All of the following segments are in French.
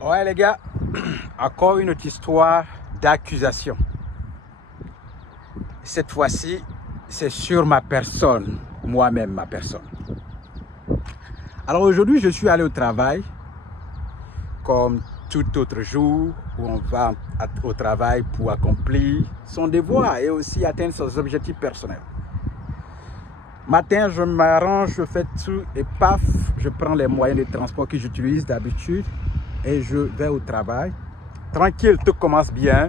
Ouais les gars, encore une autre histoire d'accusation. Cette fois-ci, c'est sur ma personne, moi-même ma personne. Alors aujourd'hui, je suis allé au travail, comme tout autre jour où on va au travail pour accomplir son devoir et aussi atteindre ses objectifs personnels. Matin, je m'arrange, je fais tout et paf, je prends les moyens de transport que j'utilise d'habitude et je vais au travail. Tranquille, tout commence bien.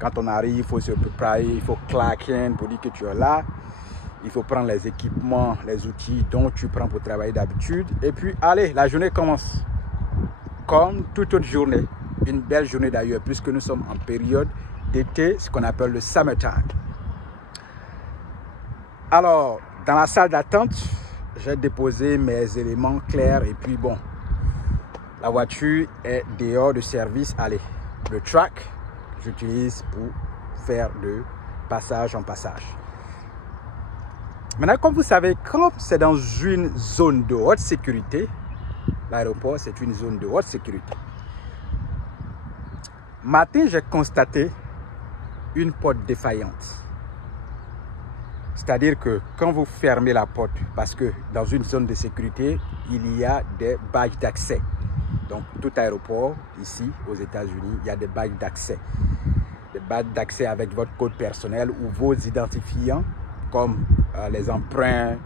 Quand on arrive, il faut se préparer, il faut claquer pour dire que tu es là. Il faut prendre les équipements, les outils dont tu prends pour travailler d'habitude. Et puis, allez, la journée commence. Comme toute autre journée. Une belle journée d'ailleurs, puisque nous sommes en période d'été, ce qu'on appelle le summertime. Alors, dans la salle d'attente, j'ai déposé mes éléments clairs et puis bon, la voiture est dehors de service. Allez, le truck que j'utilise pour faire de passage en passage. Maintenant, comme vous savez, quand c'est dans une zone de haute sécurité, l'aéroport c'est une zone de haute sécurité. Matin, j'ai constaté une porte défaillante. C'est-à-dire que quand vous fermez la porte, parce que dans une zone de sécurité, il y a des badges d'accès. Donc, tout aéroport, ici, aux États-Unis, il y a des badges d'accès. Des badges d'accès avec votre code personnel ou vos identifiants, comme les emprunts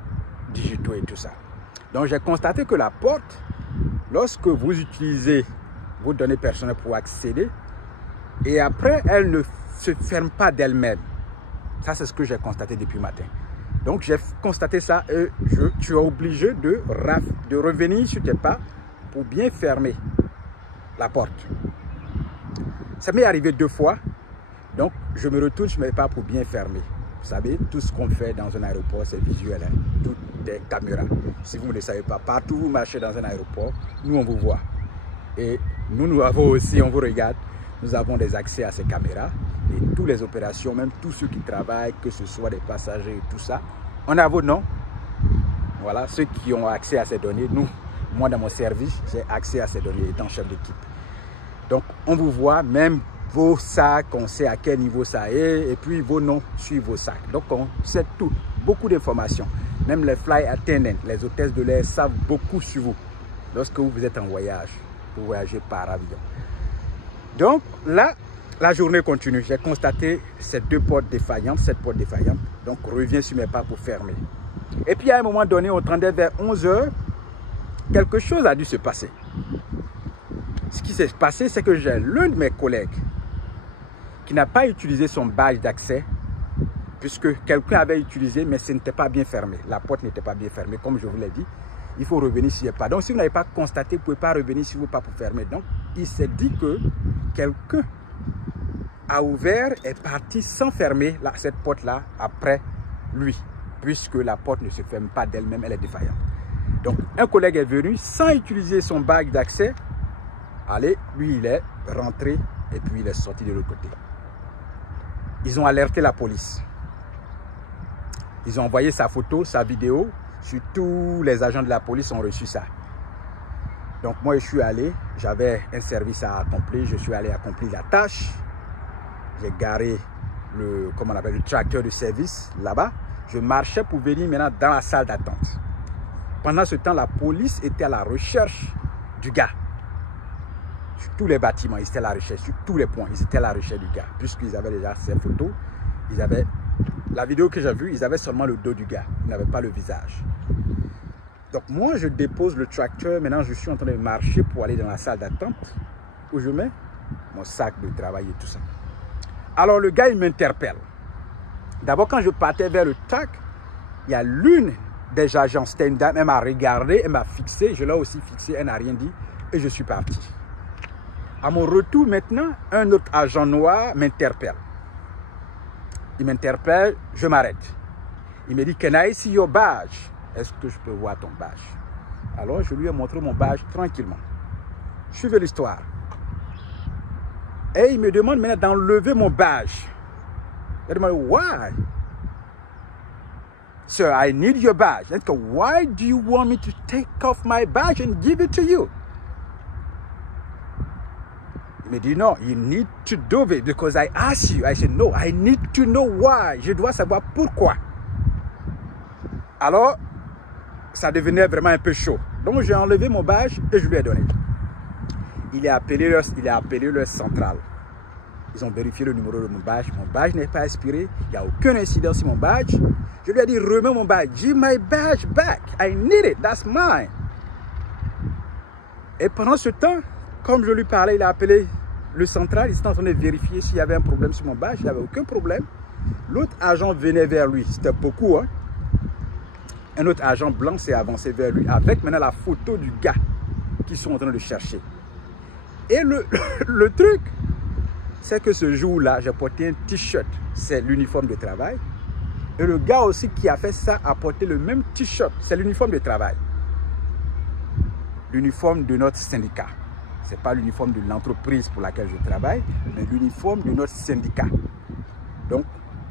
digitaux et tout ça. Donc, j'ai constaté que la porte, lorsque vous utilisez vos données personnelles pour accéder, et après, elle ne se ferme pas d'elle-même. Ça, c'est ce que j'ai constaté depuis le matin. Donc, j'ai constaté ça et tu es obligé de revenir sur tes pas pour bien fermer la porte. Ça m'est arrivé 2 fois. Donc, je me retourne sur mes pas pour bien fermer. Vous savez, tout ce qu'on fait dans un aéroport, c'est visuel. Hein? Tout est caméra. Si vous ne le savez pas, partout où vous marchez dans un aéroport, nous, on vous voit. Et nous avons aussi, on vous regarde, nous avons des accès à ces caméras. Et toutes les opérations, même tous ceux qui travaillent, que ce soit des passagers et tout ça, on a vos noms. Voilà, ceux qui ont accès à ces données. Nous, moi dans mon service, j'ai accès à ces données étant chef d'équipe. Donc, on vous voit, même vos sacs, on sait à quel niveau ça est, et puis vos noms suivent vos sacs. Donc, on sait tout, beaucoup d'informations. Même les flight attendants, les hôtesses de l'air savent beaucoup sur vous lorsque vous êtes en voyage, pour voyager par avion. Donc, là, la journée continue. J'ai constaté ces 2 portes défaillantes, cette porte défaillante. Donc, reviens sur mes pas pour fermer. Et puis, à un moment donné, on tendait vers 11 h, quelque chose a dû se passer. Ce qui s'est passé, c'est que j'ai l'un de mes collègues qui n'a pas utilisé son badge d'accès, puisque quelqu'un avait utilisé, mais ce n'était pas bien fermé. La porte n'était pas bien fermée, comme je vous l'ai dit. Il faut revenir sur les pas. Donc, si vous n'avez pas constaté, vous ne pouvez pas revenir sur vos pas pour fermer. Donc, il s'est dit que quelqu'un a ouvert et est parti sans fermer cette porte-là après lui, puisque la porte ne se ferme pas d'elle-même, elle est défaillante. Donc, un collègue est venu sans utiliser son badge d'accès. Allez, lui, il est rentré et puis il est sorti de l'autre côté. Ils ont alerté la police. Ils ont envoyé sa photo, sa vidéo. Sur tous les agents de la police ont reçu ça. Donc, moi, je suis allé. J'avais un service à accomplir. Je suis allé accomplir la tâche. J'ai garé le tracteur de service là-bas. Je marchais pour venir maintenant dans la salle d'attente. Pendant ce temps, la police était à la recherche du gars. Sur tous les bâtiments, ils étaient à la recherche. Sur tous les points, ils étaient à la recherche du gars. Puisqu'ils avaient déjà ces photos, ils avaient la vidéo que j'ai vue, ils avaient seulement le dos du gars. Ils n'avaient pas le visage. Donc moi, je dépose le tracteur. Maintenant, je suis en train de marcher pour aller dans la salle d'attente où je mets mon sac de travail et tout ça. Alors le gars, il m'interpelle. D'abord, quand je partais vers le track, il y a l'une des agents stand-up, elle m'a regardé, elle m'a fixé, je l'ai aussi fixé, elle n'a rien dit et je suis parti. À mon retour maintenant, un autre agent noir m'interpelle. Il m'interpelle, je m'arrête. Il me dit, "Can I see your badge?" Est-ce que je peux voir ton badge? Alors je lui ai montré mon badge tranquillement. Suivez l'histoire. Et il me demande maintenant d'enlever mon badge. Je demande, "Why?" "Sir, I need your badge." Je dis, "Why do you want me to take off my badge and give it to you?" Il me dit non, you need to do it because I asked you. I said no, I need to know why. Je dois savoir pourquoi. Alors, ça devenait vraiment un peu chaud. Donc, j'ai enlevé mon badge et je lui ai donné. Il a appelé leur centrale. Ils ont vérifié le numéro de mon badge. Mon badge n'est pas expiré. Il n'y a aucun incident sur mon badge. Je lui ai dit, remets mon badge. Give my badge back. I need it. That's mine. Et pendant ce temps, comme je lui parlais, il a appelé le central. Il était en train de vérifier s'il y avait un problème sur mon badge. Il n'y avait aucun problème. L'autre agent venait vers lui. C'était beaucoup, hein. Un autre agent blanc s'est avancé vers lui avec maintenant la photo du gars qu'ils sont en train de chercher. Et le truc, c'est que ce jour-là, j'ai porté un t-shirt. C'est l'uniforme de travail. Et le gars aussi qui a fait ça a porté le même t-shirt. C'est l'uniforme de travail. L'uniforme de notre syndicat. Ce n'est pas l'uniforme de l'entreprise pour laquelle je travaille, mais l'uniforme de notre syndicat. Donc,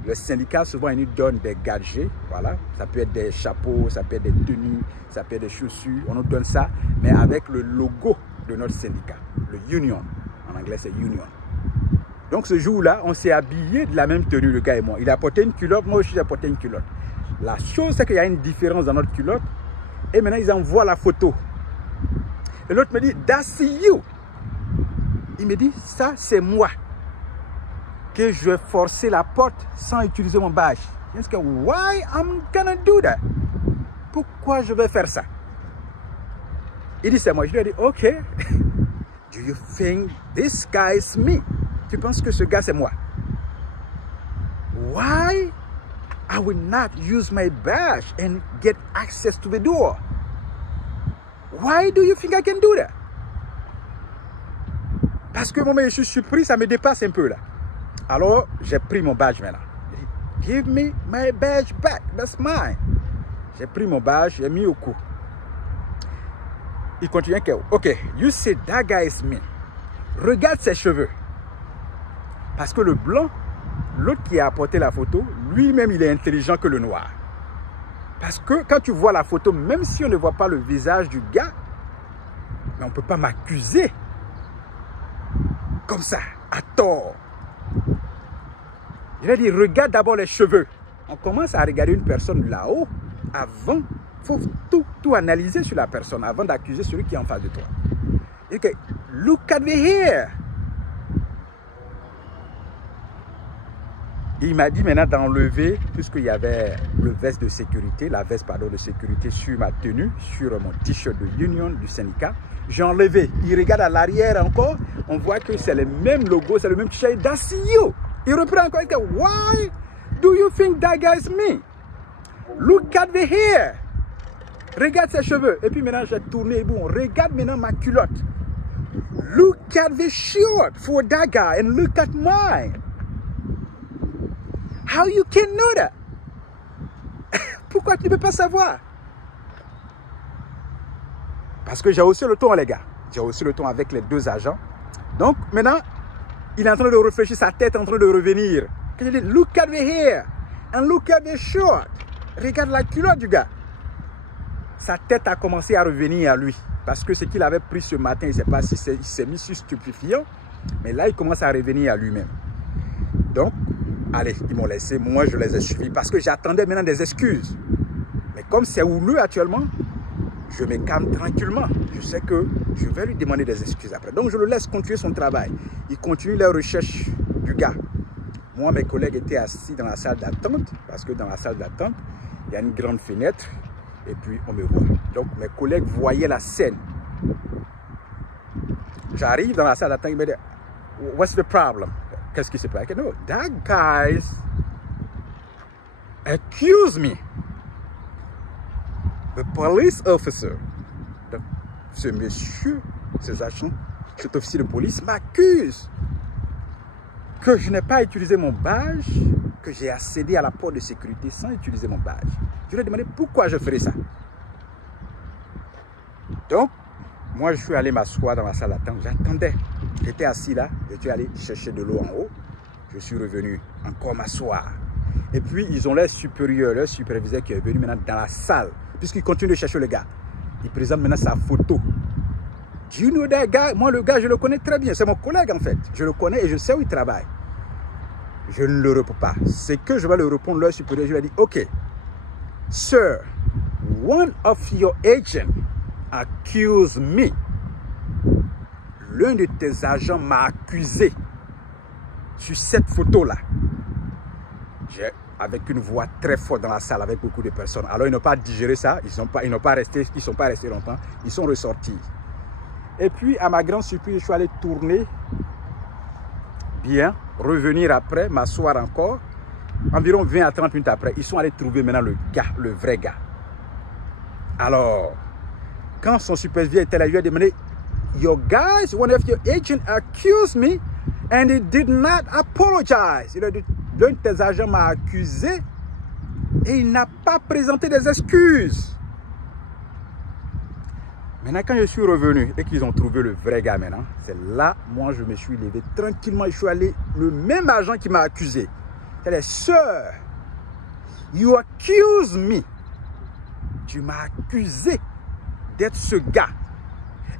le syndicat, souvent, il nous donne des gadgets. Voilà. Ça peut être des chapeaux, ça peut être des tenues, ça peut être des chaussures. On nous donne ça, mais avec le logo de notre syndicat. Le union. En anglais, c'est union. Donc, ce jour-là, on s'est habillés de la même tenue, le gars et moi. Il a porté une culotte, moi aussi, j'ai porté une culotte. La chose, c'est qu'il y a une différence dans notre culotte. Et maintenant, ils envoient la photo. Et l'autre me dit, that's you. Il me dit, ça, c'est moi. Que je vais forcer la porte sans utiliser mon badge. Est-ce que, why I'm gonna do that? Pourquoi je vais faire ça? Il dit, c'est moi. Je lui ai dit, ok. Do you think this guy is me? Tu penses que ce gars, c'est moi? Why I will not use my badge and get access to the door? Why do you think I can do that? Parce que moi, je suis surpris, ça me dépasse un peu là. Alors, j'ai pris mon badge maintenant. Give me my badge back, that's mine. J'ai pris mon badge, j'ai mis au cou. Il continue, ok, you said that guy is me. Regarde ses cheveux. Parce que le blanc, l'autre qui a apporté la photo, lui-même, il est intelligent que le noir. Parce que quand tu vois la photo, même si on ne voit pas le visage du gars, mais on ne peut pas m'accuser comme ça, à tort. Je lui ai dit, regarde d'abord les cheveux. On commence à regarder une personne là-haut avant. Il faut tout analyser sur la personne avant d'accuser celui qui est en face de toi. Et que, look at the hair. Il m'a dit maintenant d'enlever, puisqu'il y avait le veste de sécurité, la veste de sécurité sur ma tenue, sur mon t-shirt de union du syndicat. J'ai enlevé. Il regarde à l'arrière encore. On voit que c'est le même logo, c'est le même t-shirt. That's you. Il reprend encore. Why do you think that guy is me? Look at the hair. Regarde ses cheveux. Et puis maintenant, j'ai tourné. Bon, regarde maintenant ma culotte. Look at the shirt for that guy and look at mine. How you can know that? Pourquoi tu ne peux pas savoir? Parce que j'ai haussé le ton, les gars. J'ai haussé le ton avec les deux agents. Donc, maintenant, il est en train de réfléchir, sa tête est en train de revenir. Quand je dis, look at the hair and look at the short. Regarde la culotte du gars. Sa tête a commencé à revenir à lui. Parce que ce qu'il avait pris ce matin, il ne sait pas si il s'est mis sur stupéfiant. Mais là, il commence à revenir à lui-même. Donc, allez, ils m'ont laissé. Moi, je les ai suivis parce que j'attendais maintenant des excuses. Mais comme c'est houleux actuellement, je me calme tranquillement. Je sais que je vais lui demander des excuses après. Donc, je le laisse continuer son travail. Il continue la recherche du gars. Moi, mes collègues étaient assis dans la salle d'attente parce que dans la salle d'attente, il y a une grande fenêtre et puis on me voit. Donc, mes collègues voyaient la scène. J'arrive dans la salle d'attente, ils me disent, what's the problem? Qu'est-ce qui se passe? No, that guy accused me. The police officer. Donc, ce monsieur, ces agents, cet officier de police m'accuse que je n'ai pas utilisé mon badge, que j'ai accédé à la porte de sécurité sans utiliser mon badge. Je lui ai demandé pourquoi je ferais ça. Donc, moi, je suis allé m'asseoir dans la salle d'attente. J'attendais. J'étais assis là. Je suis allé chercher de l'eau en haut. Je suis revenu encore m'asseoir. Et puis, ils ont leur supérieur, leur superviseur qui est venu maintenant dans la salle. Puisqu'il continue de chercher le gars. Il présente maintenant sa photo Do you know that guy? Moi, le gars, je le connais très bien. C'est mon collègue, en fait. Je le connais et je sais où il travaille. Je ne le réponds pas. C'est que je vais le répondre leur supérieur. Je lui ai dit, OK, sir, one of your agents accused me. L'un de tes agents m'a accusé sur cette photo-là. Avec une voix très forte dans la salle, avec beaucoup de personnes. Alors, ils n'ont pas digéré ça. Ils sont pas restés longtemps. Ils sont ressortis. Et puis, à ma grande surprise, je suis allé tourner bien, revenir après, m'asseoir encore. Environ 20 à 30 minutes après, ils sont allés trouver maintenant le gars, le vrai gars. Alors, quand son superviseur était là, il lui a demandé, your guys, one of your agents accused me and he did not apologize. Il a dit, l'un de tes agents m'a accusé et il n'a pas présenté des excuses. Maintenant, quand je suis revenu et qu'ils ont trouvé le vrai gars maintenant, c'est là, moi, je me suis levé tranquillement. Je suis allé, le même agent qui m'a accusé. Il a dit, sir, you accuse me. Tu m'as accusé d'être ce gars.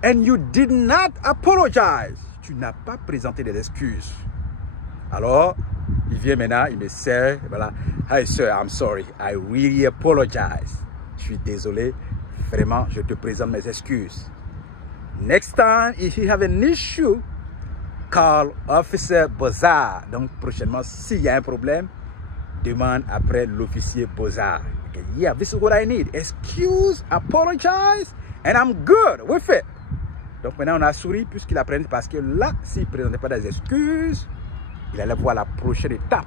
And you did not apologize. Tu n'as pas présenté des excuses. Alors, il vient maintenant, il me serre, voilà. Hi sir, I'm sorry. I really apologize. Je suis désolé. Vraiment, je te présente mes excuses. Next time, if you have an issue, call Officer Bozard. Donc, prochainement, s'il y a un problème, demande après l'officier Bozard. Okay, yeah, this is what I need. Excuse, apologize, and I'm good with it. Donc, maintenant, on a souri puisqu'il a pris parce que là, s'il ne présentait pas des excuses, il allait voir la prochaine étape.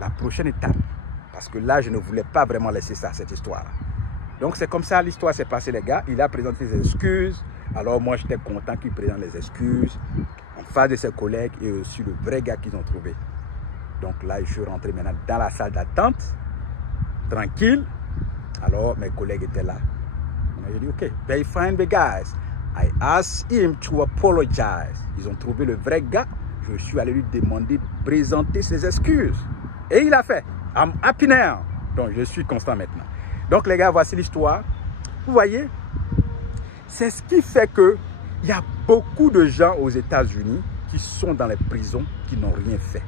La prochaine étape. Parce que là, je ne voulais pas vraiment laisser ça, cette histoire. Donc, c'est comme ça l'histoire s'est passée, les gars. Il a présenté ses excuses. Alors, moi, j'étais content qu'il présente les excuses en face de ses collègues et aussi le vrai gars qu'ils ont trouvé. Donc là, je suis rentré maintenant dans la salle d'attente, tranquille. Alors, mes collègues étaient là. J'ai dit, OK, they find the guys. I asked him to apologize. Ils ont trouvé le vrai gars. Je suis allé lui demander de présenter ses excuses. Et il a fait. I'm happy now. Donc, je suis constant maintenant. Donc, les gars, voici l'histoire. Vous voyez, c'est ce qui fait qu'il y a beaucoup de gens aux États-Unis qui sont dans les prisons, qui n'ont rien fait.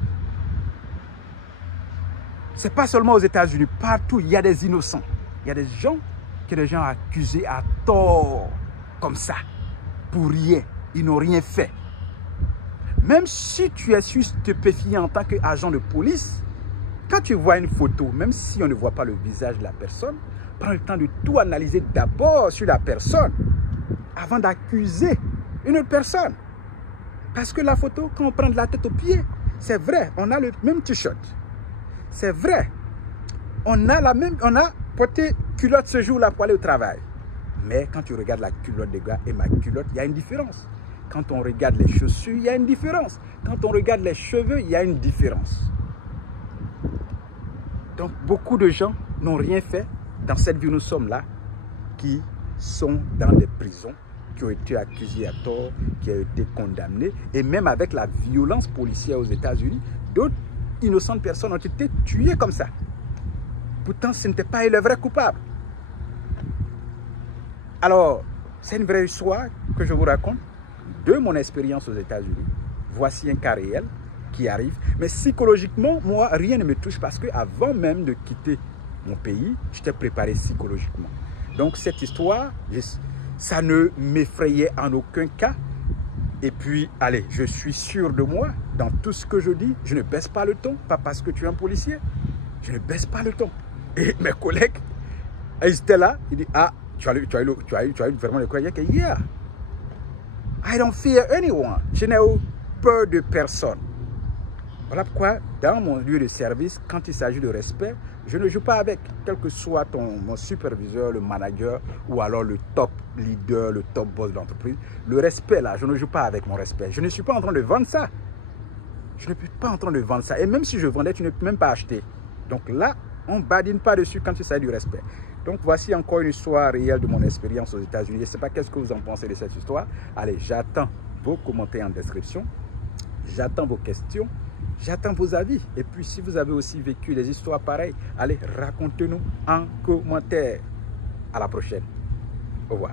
Ce n'est pas seulement aux États-Unis. Partout, il y a des innocents. Il y a des gens que les gens ont accusés à tort, comme ça, pour rien. Ils n'ont rien fait. Même si tu es stupéfiant en tant qu'agent de police, quand tu vois une photo, même si on ne voit pas le visage de la personne, prends le temps de tout analyser d'abord sur la personne avant d'accuser une autre personne. Parce que la photo, quand on prend de la tête aux pieds, c'est vrai, on a le même t-shirt. C'est vrai, on a porté culotte ce jour-là pour aller au travail. Mais quand tu regardes la culotte des gars et ma culotte, il y a une différence. Quand on regarde les chaussures, il y a une différence. Quand on regarde les cheveux, il y a une différence. Donc, beaucoup de gens n'ont rien fait dans cette vie où nous sommes là, qui sont dans des prisons, qui ont été accusés à tort, qui ont été condamnés. Et même avec la violence policière aux États-Unis, d'autres innocentes personnes ont été tuées comme ça. Pourtant, ce n'était pas le vrai coupable. Alors, c'est une vraie histoire que je vous raconte de mon expérience aux États-Unis. Voici un cas réel qui arrive. Mais psychologiquement, moi, rien ne me touche parce qu'avant même de quitter mon pays, j'étais préparé psychologiquement. Donc, cette histoire, ça ne m'effrayait en aucun cas. Et puis, allez, je suis sûr de moi. Dans tout ce que je dis, je ne baisse pas le ton. Pas parce que tu es un policier. Je ne baisse pas le ton. Et mes collègues, ils étaient là. Ils disent, ah, tu as eu vraiment le courage. Yeah. I don't fear anyone. Je n'ai eu peur de personne. Voilà pourquoi, dans mon lieu de service, quand il s'agit de respect, je ne joue pas avec, quel que soit mon superviseur, le manager, ou alors le top leader, le top boss de l'entreprise. Le respect, là, je ne joue pas avec mon respect. Je ne suis pas en train de vendre ça. Je ne suis pas en train de vendre ça. Et même si je vendais, tu ne peux même pas acheter. Donc là, on ne badine pas dessus quand il s'agit du respect. Donc voici encore une histoire réelle de mon expérience aux États-Unis. Je ne sais pas qu'est-ce que vous en pensez de cette histoire. Allez, j'attends vos commentaires en description. J'attends vos questions. J'attends vos avis. Et puis, si vous avez aussi vécu des histoires pareilles, allez, racontez-nous en commentaire. À la prochaine. Au revoir.